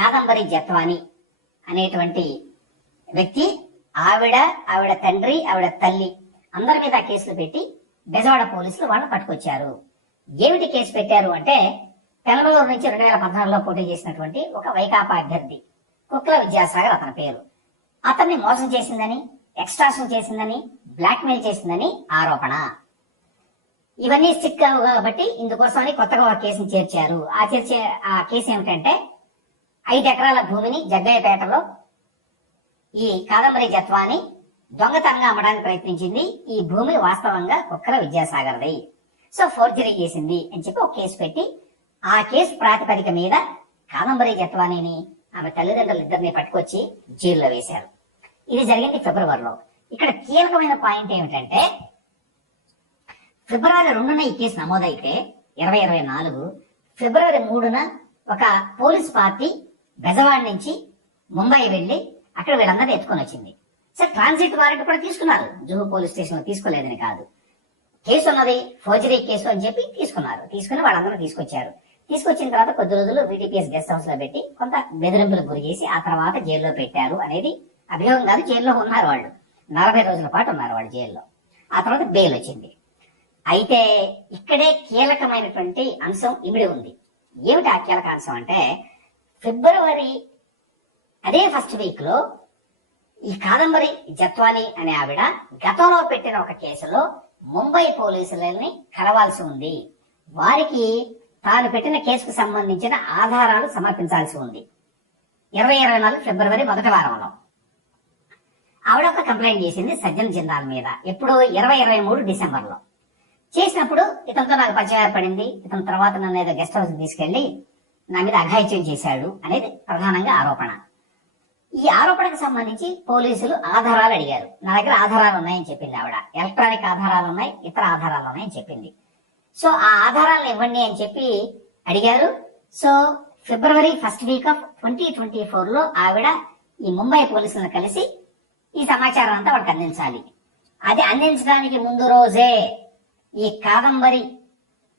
కాదంబరి జత్వాని అనేటువంటి వ్యక్తి, ఆవిడ తండ్రి, ఆవిడ తల్లి అందరి మీద కేసులు పెట్టి బెజవాడ పోలీసులు వాళ్ళని పట్టుకొచ్చారు. ఏమిటి కేసు పెట్టారు అంటే, పెనమలూరు నుంచి 2014లో పోటీ చేసినటువంటి ఒక వైకాపా అభ్యర్థి కుక్కల విద్యాసాగర్ అతని పేరు. అతన్ని మోసం చేసిందని, ఎక్స్ట్రాషన్ చేసిందని, బ్లాక్మెయిల్ చేసిందని ఆరోపణ. ఇవన్నీ స్టిక్ కాబట్టి ఇందుకోసమని కొత్తగా ఒక కేసుని చేర్చారు. ఆ కేసు ఏమిటంటే, 5 ఎకరాల భూమిని జగ్గయ్యపేటలో ఈ కాదంబరి జత్వాని దొంగతనంగా అమ్మడానికి ప్రయత్నించింది. ఈ భూమి వాస్తవంగా కుక్కల విద్యాసాగర్ది, సో ఫోర్జరీ చేసింది అని చెప్పి ఒక కేసు పెట్టి, ఆ కేసు ప్రాతిపదిక మీద కాదంబరి జత్వానీని, ఆమె తల్లిదండ్రులు ఇద్దరిని పట్టుకొచ్చి జైల్లో వేశారు. ఇది జరిగింది ఫిబ్రవరిలో. ఇక్కడ కీలకమైన పాయింట్ ఏమిటంటే, ఫిబ్రవరి 2న ఈ కేసు నమోదైతే 2024 ఫిబ్రవరి 3న ఒక పోలీస్ పార్టీ బెజవాడ నుంచి ముంబై వెళ్లి అక్కడ వీళ్ళందరినీ ఎత్తుకొని వచ్చింది. సార్ ట్రాన్సిట్ వారెంట్ కూడా తీసుకున్నారు, జూహు పోలీస్ స్టేషన్ లో తీసుకోలేదని కాదు, కేసు ఉన్నది ఫోర్జరీ కేసు అని చెప్పి తీసుకున్నారు. తీసుకుని వాళ్ళందరూ తీసుకొచ్చారు. తీసుకొచ్చిన తర్వాత కొద్ది రోజులు VTPS గెస్ట్ హౌస్ లో పెట్టి కొంత బెదిరింపులకు గురి చేసి ఆ తర్వాత జైల్లో పెట్టారు అనేది అభియోగం కాదు. జైల్లో ఉన్నారు వాళ్ళు, 40 రోజుల పాటు ఉన్నారు వాళ్ళు జైల్లో. ఆ తర్వాత బెయిల్ వచ్చింది. అయితే ఇక్కడే కీలకమైనటువంటి అంశం ఇమిడి ఉంది. ఏమిటి ఆ కీలక అంశం అంటే, ఫిబ్రవరి అదే ఫస్ట్ వీక్ లో ఈ కాదంబరి జత్వాని అనే ఆవిడ గతంలో పెట్టిన ఒక కేసులో ముంబై పోలీసులని కలవాల్సి ఉంది. వారికి తాను పెట్టిన కేసుకు సంబంధించిన ఆధారాలు సమర్పించాల్సి ఉంది. 2024 ఫిబ్రవరి మొదటి వారంలో ఆవిడ ఒక కంప్లైంట్ చేసింది సజ్జన్ జిందాల్ మీద. ఎప్పుడు 2023 డిసెంబర్లో చేసినప్పుడు, ఇతనితో నాకు పరిచయం ఏర్పడింది, ఇతని తర్వాత నన్ను ఏదో గెస్ట్ హౌస్ తీసుకెళ్లి నా మీద అఘాయిత్యం చేశాడు అనేది ప్రధానంగా ఆరోపణ. ఈ ఆరోపణకు సంబంధించి పోలీసులు ఆధారాలు అడిగారు. నా దగ్గర ఆధారాలు ఉన్నాయని చెప్పింది ఆవిడ. ఎలక్ట్రానిక్ ఆధారాలు ఉన్నాయి, ఇతర ఆధారాలు ఉన్నాయని చెప్పింది. సో ఆ ఆధారాలను ఇవ్వండి అని చెప్పి అడిగారు. So February first week of 2024లో ఆవిడ ఈ ముంబై పోలీసులను కలిసి ఈ సమాచారం అంతా వాళ్ళకి అందించాలి. అది అందించడానికి ముందు రోజే ఈ కాదంబరి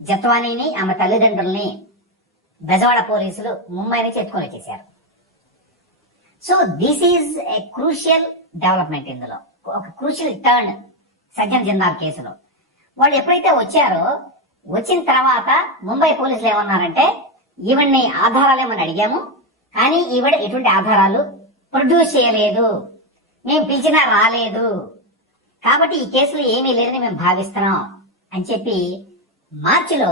జత్వానీని, ఆమె తల్లిదండ్రుల్ని బెజవాడ పోలీసులు ముంబై నుంచి ఎత్తుకొని వచ్చేశారు. So this is a crucial development. ఇందులో ఒక క్రూషియల్ టర్న్ సజ్జన్ జిందాల్ కేసులో. వాళ్ళు ఎప్పుడైతే వచ్చారో, వచ్చిన తర్వాత ముంబై పోలీసులు ఏమన్నారంటే, ఈవిడ్ని ఆధారాలు ఏమని అడిగాము, కానీ ఈవిడ ఎటువంటి ఆధారాలు ప్రొడ్యూస్ చేయలేదు, మేము పిలిచినా రాలేదు, కాబట్టి ఈ కేసులో ఏమీ లేదని మేము భావిస్తున్నాం అని చెప్పి మార్చిలో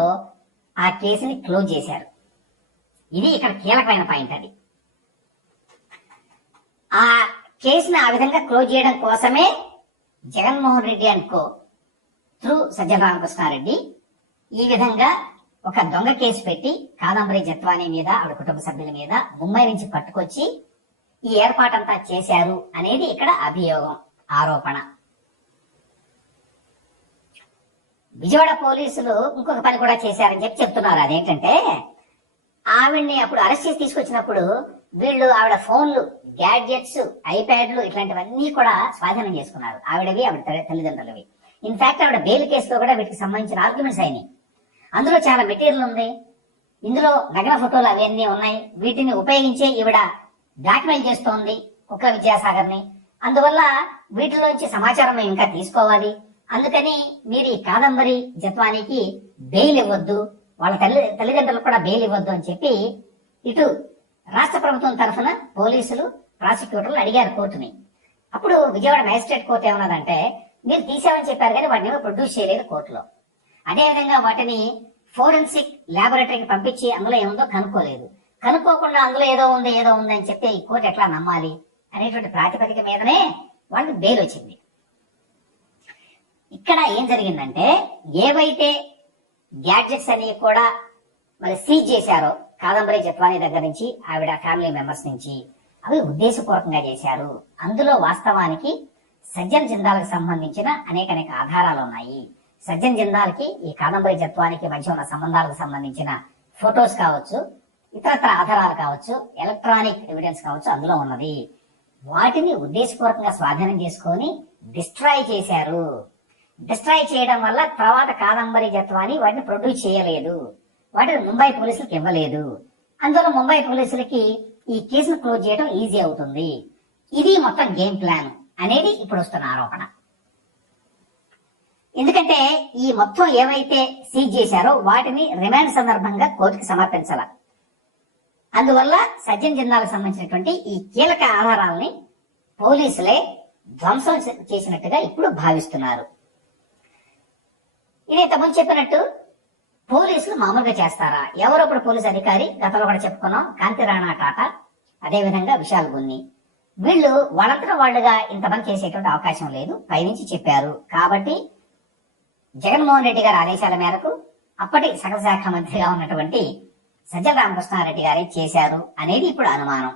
ఆ కేసుని క్లోజ్ చేశారు. ఇది ఇక్కడ కీలకమైన పాయింట్. అది ఆ కేసుని ఆ విధంగా క్లోజ్ చేయడం కోసమే Jaganmohan Reddy and co through Sajjala Ramakrishna Reddy ఈ విధంగా ఒక దొంగ కేసు పెట్టి కాదంబరి జత్వాని మీద, ఆవిడ కుటుంబ సభ్యుల మీద ముంబై నుంచి పట్టుకొచ్చి ఈ ఏర్పాటంతా చేశారు అనేది ఇక్కడ అభియోగం, ఆరోపణ. విజయవాడ పోలీసులు ఇంకొక పని కూడా చేశారని చెప్పి చెప్తున్నారు. అదేంటంటే, ఆవిడ్ని అప్పుడు అరెస్ట్ చేసి తీసుకొచ్చినప్పుడు వీళ్ళు ఆవిడ ఫోన్లు, గ్యాడ్జెట్స్, ఐప్యాడ్లు ఇట్లాంటివన్నీ కూడా స్వాధీనం చేసుకున్నారు. ఆవిడవి, ఆవిడ తల్లిదండ్రులవి. ఇన్ఫాక్ట్ ఆవిడ బెయిల్ కేసులో కూడా వీటికి సంబంధించిన ఆర్గ్యుమెంట్స్ అయినాయి. అందులో చాలా మెటీరియల్ ఉంది. ఇందులో నగర ఫోటోలు అవన్నీ ఉన్నాయి. వీటిని ఉపయోగించే ఈవిడ బ్లాక్మెయిల్ చేస్తోంది కుక్కల విద్యాసాగర్ని. అందువల్ల వీటిలోంచి సమాచారం మేము ఇంకా తీసుకోవాలి. అందుకని మీరు ఈ కాదంబరి జత్వానికి బెయిల్ ఇవ్వద్దు, వాళ్ళ తల్లిదండ్రులకు కూడా బెయిల్ ఇవ్వద్దు అని చెప్పి ఇటు రాష్ట్ర ప్రభుత్వం తరఫున పోలీసులు, ప్రాసిక్యూటర్లు అడిగారు కోర్టుని. అప్పుడు విజయవాడ మ్యాజిస్ట్రేట్ కోర్టు ఏమన్నదంటే, మీరు తీసామని చెప్పారు కానీ వాటిని ప్రొడ్యూస్ చేయలేదు కోర్టులో. అదేవిధంగా వాటిని ఫోరెన్సిక్ ల్యాబొరేటరీకి పంపించి అందులో ఏముందో కనుక్కోలేదు. కనుక్కోకుండా అందులో ఏదో ఉంది అని చెప్తే ఈ కోర్టు ఎట్లా నమ్మాలి అనేటువంటి ప్రాతిపదిక మీదనే వాళ్ళకి బెయిల్ వచ్చింది. ఇక్కడ ఏం జరిగిందంటే, ఏవైతే గ్యాడ్జెట్స్ అని కూడా మరి సీజ్ చేశారో కాదంబరి జత్వాని దగ్గర నుంచి, ఆవిడ ఫ్యామిలీ మెంబర్స్ నుంచి, అవి ఉద్దేశపూర్వకంగా చేశారు. అందులో వాస్తవానికి సజ్జన్ జిందాల్కి సంబంధించిన అనేక ఆధారాలు ఉన్నాయి. సజ్జన్ జిందాల్కి ఈ కాదంబరి జత్వానికి మధ్య ఉన్న సంబంధాలకు సంబంధించిన ఫొటోస్ కావచ్చు, ఇతరత్ర ఆధారాలు కావచ్చు, ఎలక్ట్రానిక్ ఎవిడెన్స్ కావచ్చు అందులో ఉన్నది. వాటిని ఉద్దేశపూర్వకంగా స్వాధీనం చేసుకొని డిస్ట్రాయ్ చేశారు. డిస్ట్రాయ్ చేయడం వల్ల తర్వాత కాదంబరి జత్వాని వాటిని ప్రొడ్యూస్ చేయలేదు, వాటిని ముంబై పోలీసులకు ఇవ్వలేదు. అందువల్ల ముంబై పోలీసులకి ఈ కేసును క్లోజ్ చేయడం ఈజీ అవుతుంది. ఇది మొత్తం గేమ్ ప్లాన్ అనేది ఇప్పుడు వస్తున్న ఆరోపణ. ఎందుకంటే ఈ మొత్తం ఏవైతే సీజ్ చేశారో వాటిని రిమాండ్ సందర్భంగా కోర్టుకి సమర్పించాల. అందువల్ల సజ్జన్ జిందాల్కి సంబంధించినటువంటి ఈ కీలక ఆధారాలని పోలీసులే ధ్వంసం చేసినట్టుగా ఇప్పుడు భావిస్తున్నారు. ఇది ఇంతకుముందు చెప్పినట్టు పోలీసులు మామూలుగా చేస్తారా? ఎవరొప్పుడు పోలీసు అధికారి, గతంలో కూడా చెప్పుకున్నాం, కాంతి రాణా టాటా, అదేవిధంగా విశాల్ గున్ని, వీళ్ళు వాళ్ళంతా వాళ్ళుగా ఇంతమంది చేసేటువంటి అవకాశం లేదు, పైనుంచి చెప్పారు. కాబట్టి జగన్మోహన్ రెడ్డి గారి ఆదేశాల మేరకు అప్పటి సకల శాఖ మంత్రిగా ఉన్నటువంటి సజ్జల రామకృష్ణారెడ్డి గారే చేశారు అనేది ఇప్పుడు అనుమానం.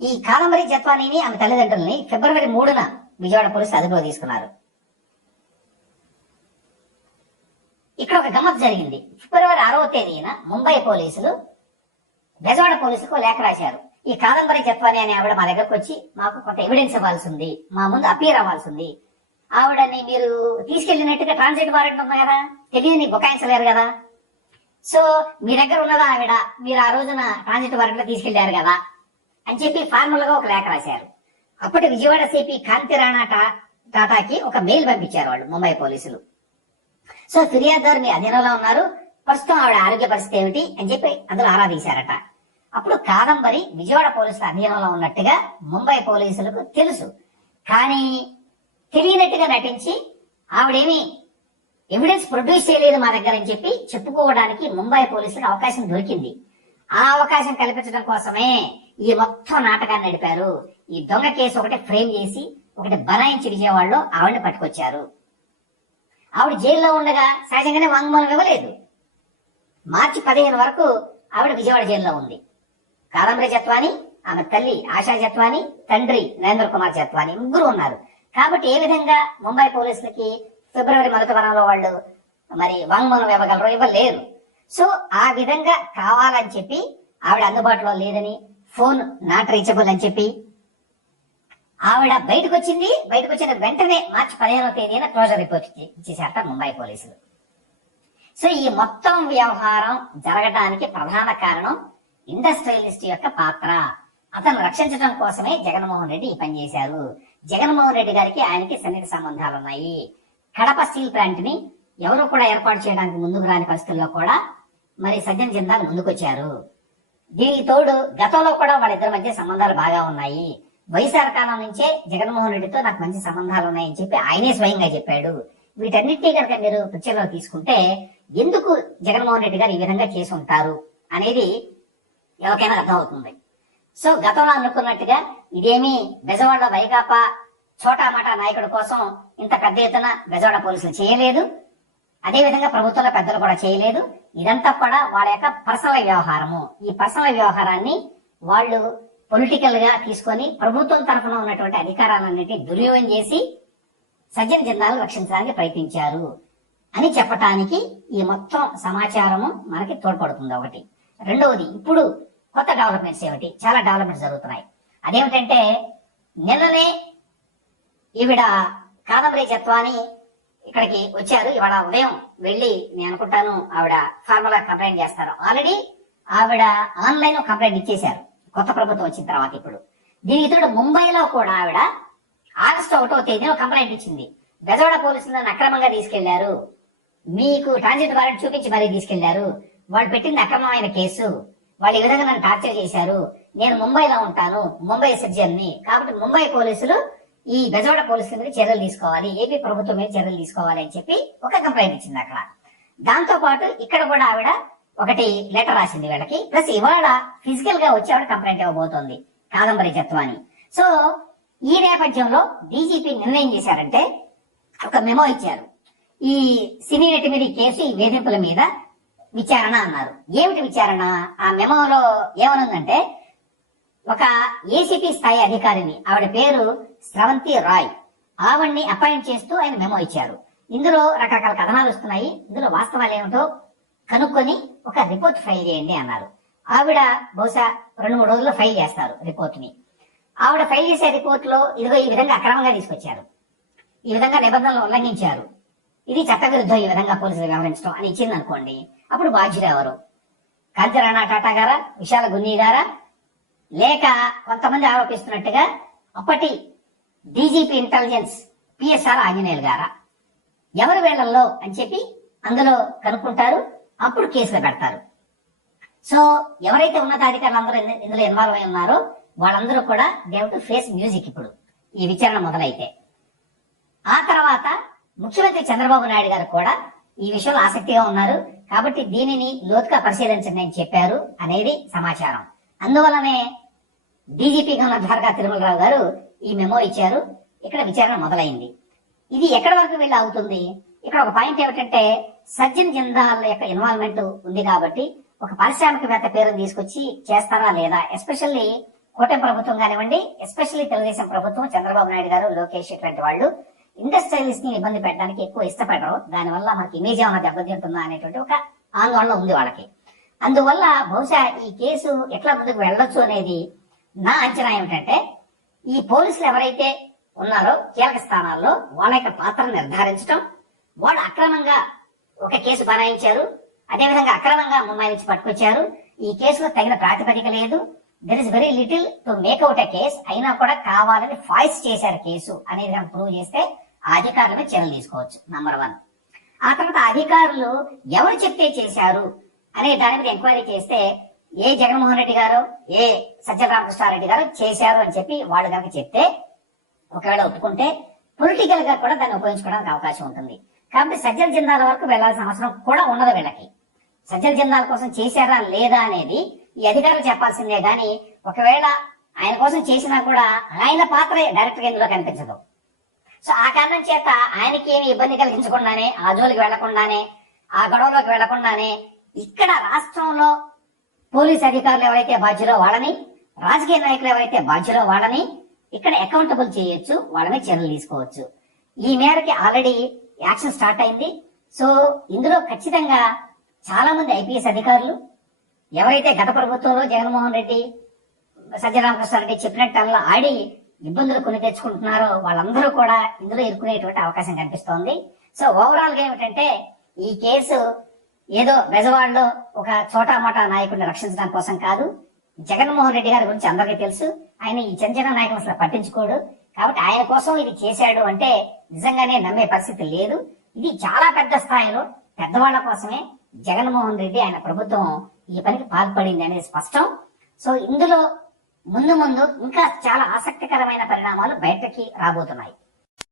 ఈ కాదంబరి జత్వానీని ఆమె తల్లిదండ్రుల్ని ఫిబ్రవరి 3న విజయవాడ పోలీసులు అదుపులో తీసుకున్నారు. ఇక్కడ ఒక గమ్మత్ జరిగింది. ఫిబ్రవరి 6వ తేదీన ముంబై పోలీసులు బెజవాడ పోలీసులకు లేఖ రాశారు. ఈ కాదంబరి జత్వాని అనే ఆవిడ మా దగ్గరకు వచ్చి మాకు కొంత ఎవిడెన్స్ ఇవ్వాల్సి ఉంది, మా ముందు అపియర్ అవ్వాల్సి ఉంది, ఆవిడని మీరు తీసుకెళ్లినట్టుగా ట్రాన్సిట్ వారెంట్ ఉంది కదా, తెలియని బుకాయించలేరు కదా, సో మీ దగ్గర ఉన్నదా ఆవిడ, మీరు ఆ రోజున ట్రాన్సిట్ వారెంట్ లో తీసుకెళ్లారు కదా అని చెప్పి ఫార్మల్ గా ఒక లేఖ రాశారు. అప్పటి విజయవాడ సిపి కాంతి రాణా టాటాకి ఒక మెయిల్ పంపించారు వాళ్ళు ముంబై పోలీసులు. సో ఫిర్యాదుదారు మీ అధీనంలో ఉన్నారు, ప్రస్తుతం ఆవిడ ఆరోగ్య పరిస్థితి ఏమిటి అని చెప్పి అందులో ఆరా తీశారట. అప్పుడు కాదంబరి విజయవాడ పోలీసుల అధీనంలో ఉన్నట్టుగా ముంబై పోలీసులకు తెలుసు, కానీ తెలియనట్టుగా నటించి ఆవిడేమి ఎవిడెన్స్ ప్రొడ్యూస్ చేయలేదు మా దగ్గర అని చెప్పి చెప్పుకోవడానికి ముంబై పోలీసులకు అవకాశం దొరికింది. ఆ అవకాశం కల్పించడం కోసమే ఈ మొత్తం నాటకాన్ని నడిపారు. ఈ దొంగ కేసు ఒకటి ఫ్రేమ్ చేసి ఒకటి బనాయించి విజయవాడలో ఆవిడని పట్టుకొచ్చారు. ఆవిడ జైల్లో ఉండగా సహజంగానే వాంగ్మూలం ఇవ్వలేదు. మార్చి 15 వరకు ఆవిడ విజయవాడ జైల్లో ఉంది. కాదంబరి జత్వాని, ఆమె తల్లి ఆశా జత్వాని, తండ్రి నరేంద్ర కుమార్ జత్వాని ముగ్గురు ఉన్నారు. కాబట్టి ఏ విధంగా ముంబై పోలీసులకి ఫిబ్రవరి మొదటి వారంలో వాళ్ళు మరి వాంగ్మూలం ఇవ్వగలరు? ఇవ్వలేరు. సో ఆ విధంగా కావాలని చెప్పి ఆవిడ అందుబాటులో లేదని, ఫోన్ నాట్ రీచబుల్ అని చెప్పి ఆవిడ బయటకు వచ్చింది. బయటకు వచ్చిన వెంటనే మార్చి 15వ తేదీన క్లోజర్ రిపోర్ట్ ఇచ్చేశారట ముంబై పోలీసులు. సో ఈ మొత్తం వ్యవహారం జరగడానికి ప్రధాన కారణం ఇండస్ట్రియలిస్ట్ యొక్క పాత్ర. అతను రక్షించడం కోసమే జగన్మోహన్ రెడ్డి ఈ పని చేశారు. జగన్మోహన్ రెడ్డి గారికి ఆయనకి సన్నిహిత సంబంధాలు ఉన్నాయి. కడప స్టీల్ ప్లాంట్ ని ఎవరు కూడా ఏర్పాటు చేయడానికి ముందుకు రాని పరిస్థితుల్లో కూడా మరి సజ్జన్ జిందాల్ ముందుకొచ్చారు. దీనికి తోడు గతంలో కూడా వాళ్ళిద్దరి మధ్య సంబంధాలు బాగా ఉన్నాయి. వైఎస్ఆర్ కాలం నుంచే జగన్మోహన్ రెడ్డితో నాకు మంచి సంబంధాలు ఉన్నాయని చెప్పి ఆయనే స్వయంగా చెప్పాడు. వీటన్నిటినీ కనుక మీరు పిక్చర్లో తీసుకుంటే ఎందుకు జగన్మోహన్ రెడ్డి గారు ఈ విధంగా చేసి ఉంటారు అనేది ఎవరికైనా అర్థమవుతుంది. సో గతంలో అనుకున్నట్టుగా ఇదేమీ బెజవాడ వైకాపా చోటామాటా నాయకుడి కోసం ఇంత పెద్ద ఎత్తున బెజవాడ పోలీసులు చేయలేదు. అదేవిధంగా ప్రభుత్వంలో పెద్దలు కూడా చేయలేదు. ఇదంతా కూడా వాళ్ళ యొక్క పర్సనల్ వ్యవహారము. ఈ పర్సనల్ వ్యవహారాన్ని వాళ్ళు పొలిటికల్ గా తీసుకొని ప్రభుత్వం తరఫున ఉన్నటువంటి అధికారాలన్నిటి దుర్యోగం చేసి సజ్జన్ జిందాల్ రక్షించడానికి ప్రయత్నించారు అని చెప్పటానికి ఈ మొత్తం సమాచారము మనకి తోడ్పడుతుంది. ఒకటి. రెండవది, ఇప్పుడు కొత్త డెవలప్మెంట్స్ ఏమిటి? చాలా డెవలప్మెంట్స్ జరుగుతున్నాయి. అదేమిటంటే నిన్ననే ఈవిడ కాదంబరి జత్వాని ఇక్కడికి వచ్చారు. ఇవాళ ఉదయం వెళ్లి నేను అనుకుంటాను ఆవిడ ఫార్మల్ గా కంప్లైంట్ చేస్తారు. ఆల్రెడీ ఆవిడ ఆన్లైన్ కంప్లైంట్ ఇచ్చేశారు కొత్త ప్రభుత్వం వచ్చిన తర్వాత. ఇప్పుడు దీనికి తోడు ముంబైలో కూడా ఆవిడ ఆగస్టు 1వ తేదీన కంప్లైంట్ ఇచ్చింది. బెజవాడ పోలీసులు నన్ను అక్రమంగా తీసుకెళ్లారు, మీకు ట్రాన్సిట్ వారెంట్ చూపించి మరీ తీసుకెళ్లారు, వాళ్ళు పెట్టింది అక్రమమైన కేసు, వాళ్ళు ఈ విధంగా నన్ను టార్చర్ చేశారు, నేను ముంబైలో ఉంటాను, ముంబై సిటిజన్ ని, కాబట్టి ముంబై పోలీసులు ఈ బెజవాడ పోలీసుల మీద చర్యలు తీసుకోవాలి, ఏపీ ప్రభుత్వం మీద చర్యలు తీసుకోవాలి అని చెప్పి ఒక కంప్లైంట్ ఇచ్చింది అక్కడ. దాంతో పాటు ఇక్కడ కూడా ఆవిడ ఒకటి లెటర్ రాసింది వీళ్ళకి. ప్లస్ ఇవాళ ఫిజికల్ గా వచ్చి ఆవిడ కంప్లైంట్ ఇవ్వబోతోంది కాదంబరి జత్వాని. సో ఈ నేపథ్యంలో డీజీపీ నిర్ణయం చేశారంటే ఒక మెమో ఇచ్చారు. ఈ సినీ నటి మీద ఈ కేసు, ఈ వేధింపుల మీద విచారణ అన్నారు. ఏమిటి విచారణ? ఆ మెమోలో ఏమనుందంటే ఒక ఏసీపీ స్థాయి అధికారిని, ఆవిడ పేరు స్రవంతి రాయ్, ఆవిడ్ని అపాయింట్ చేస్తూ ఆయన మెమో ఇచ్చారు. ఇందులో రకరకాల కథనాలు వస్తున్నాయి, ఇందులో వాస్తవాలు ఏమిటో కనుక్కొని ఒక రిపోర్ట్ ఫైల్ చేయండి అన్నారు. ఆవిడ బహుశా 2-3 రోజుల్లో ఫైల్ చేస్తారు రిపోర్ట్ ని. ఆవిడ ఫైల్ చేసే రిపోర్ట్ లో ఇదిగో ఈ విధంగా అక్రమంగా తీసుకొచ్చారు, ఈ విధంగా నిబంధనలు ఉల్లంఘించారు, ఇది చట్టవిరుద్ధం ఈ విధంగా పోలీసులు వ్యవహరించడం అని ఇచ్చింది అనుకోండి, అప్పుడు బాధ్యులు ఎవరు? కాంతి రాణా టాటా గారా, విశాల గున్ని గారా, లేక కొంతమంది ఆరోపిస్తున్నట్టుగా అప్పటి డీజీపీ ఇంటెలిజెన్స్ పిఎస్ఆర్ ఆంజనేయులు గారా, ఎవరు వీళ్ళల్లో అని చెప్పి అందులో కనుక్కుంటారు. అప్పుడు కేసులు పెడతారు. సో ఎవరైతే ఉన్నతాధికారులు అందరూ ఇందులో ఇన్వాల్వ్ అయి ఉన్నారో వాళ్ళందరూ కూడా they have to face music. ఇప్పుడు ఈ విచారణ మొదలైతే ఆ తర్వాత ముఖ్యమంత్రి చంద్రబాబు నాయుడు గారు కూడా ఈ విషయంలో ఆసక్తిగా ఉన్నారు. కాబట్టి దీనిని లోతుగా పరిశీలించండి అని చెప్పారు అనేది సమాచారం. అందువల్లనే డీజీపీగా ఉన్న ద్వారకా తిరుమలరావు గారు ఈ మెమో ఇచ్చారు. ఇక్కడ విచారణ మొదలైంది. ఇది ఎక్కడి వరకు వెళ్ళి అవుతుంది? ఇక్కడ ఒక పాయింట్ ఏమిటంటే సజ్జన్ జిందాల్ యొక్క ఇన్వాల్వ్మెంట్ ఉంది కాబట్టి ఒక పారిశ్రామికవేత్త పేరును తీసుకొచ్చి చేస్తారా లేదా, ఎస్పెషల్లీ కూటమి ప్రభుత్వం కానివ్వండి, ఎస్పెషల్లీ తెలుగుదేశం ప్రభుత్వం, చంద్రబాబు నాయుడు గారు, లోకేష్ ఇటువంటి వాళ్ళు ఇండస్ట్రియలిస్ట్ ని ఇబ్బంది పెట్టడానికి ఎక్కువ ఇష్టపడరు. దానివల్ల మనకి ఇమేజ్ ఏమైనా దెబ్బతింటుందా అనేటువంటి ఒక ఆందోళన ఉంది వాళ్ళకి. అందువల్ల బహుశా ఈ కేసు ఎట్లా ముందుకు వెళ్ళొచ్చు అనేది నా అంచనా ఏమిటంటే ఈ పోలీసులు ఎవరైతే ఉన్నారో కీలక స్థానాల్లో వాళ్ళ యొక్క పాత్రను నిర్ధారించడం, వాళ్ళు అక్రమంగా ఒక కేసు బనాయించారు, అదేవిధంగా అక్రమంగా ముంబై నుంచి పట్టుకొచ్చారు, ఈ కేసులో తగిన ప్రాతిపదిక లేదు, there is very little to make out a case, అయినా కూడా కావాలని ఫాయిస్ చేశారు కేసు అనేది కనుక ప్రూవ్ చేస్తే ఆ అధికారుల మీద చర్యలు తీసుకోవచ్చు. నంబర్ 1. ఆ తర్వాత అధికారులు ఎవరు చెప్తే చేశారు అనే దాని మీద ఎంక్వైరీ చేస్తే ఏ జగన్మోహన్ రెడ్డి గారు, ఏ సజ్జల రామకృష్ణారెడ్డి గారు చేశారు అని చెప్పి వాళ్ళు కనుక చెప్తే, ఒకవేళ ఒప్పుకుంటే పొలిటికల్ గా కూడా దాన్ని ఉపయోగించుకోవడానికి అవకాశం ఉంటుంది. కాబట్టి సజ్జల జిందాల్ వరకు వెళ్లాల్సిన అవసరం కూడా ఉండదు వీళ్ళకి. సజ్జల జిందాల్ కోసం చేశారా లేదా అనేది ఈ అధికారులు చెప్పాల్సిందే గాని ఒకవేళ ఆయన కోసం చేసినా కూడా ఆయన పాత్ర డైరెక్ట్ గా ఇందులో కనిపించదు. సో ఆ కారణం చేత ఆయనకి ఏమి ఇబ్బంది కలిగించకుండానే, ఆ జోలికి వెళ్లకుండానే, ఆ గొడవలోకి వెళ్లకుండానే ఇక్కడ రాష్ట్రంలో పోలీస్ అధికారులు ఎవరైతే బాధ్యులో వాళ్ళని, రాజకీయ నాయకులు ఎవరైతే బాధ్యులో వాళ్ళని ఇక్కడ అకౌంటబుల్ చేయొచ్చు, వాళ్ళ మీద చర్యలు తీసుకోవచ్చు. ఈ మేరకి ఆల్రెడీ యాక్షన్ స్టార్ట్ అయింది. సో ఇందులో ఖచ్చితంగా చాలా మంది ఐపీఎస్ అధికారులు ఎవరైతే గత ప్రభుత్వంలో జగన్మోహన్ రెడ్డి, సజ్జల రామకృష్ణారెడ్డి చెప్పినట్టల్లా ఆడి ఇబ్బందులు కొని తెచ్చుకుంటున్నారో వాళ్ళందరూ కూడా ఇందులో ఇరుక్కునేటువంటి అవకాశం కనిపిస్తోంది. సో ఓవరాల్ గా ఏమిటంటే ఈ కేసు ఏదో బెజవాడలో ఒక చోటా మోటా నాయకుడిని రక్షించడం కోసం కాదు. జగన్మోహన్ రెడ్డి గారి గురించి అందరికీ తెలుసు. ఆయన ఈ చిన్న చిన్న నాయకులు అసలు పట్టించుకోడు. కాబట్టి ఆయన కోసం ఇది చేశాడు అంటే నిజంగానే నమ్మే పరిస్థితి లేదు. ఇది చాలా పెద్ద స్థాయిలో పెద్దవాళ్ల కోసమే జగన్మోహన్ రెడ్డి, ఆయన ప్రభుత్వం ఈ పనికి పాల్పడింది అనేది స్పష్టం. సో ఇందులో ముందు ముందు ఇంకా చాలా ఆసక్తికరమైన పరిణామాలు బయటకి రాబోతున్నాయి.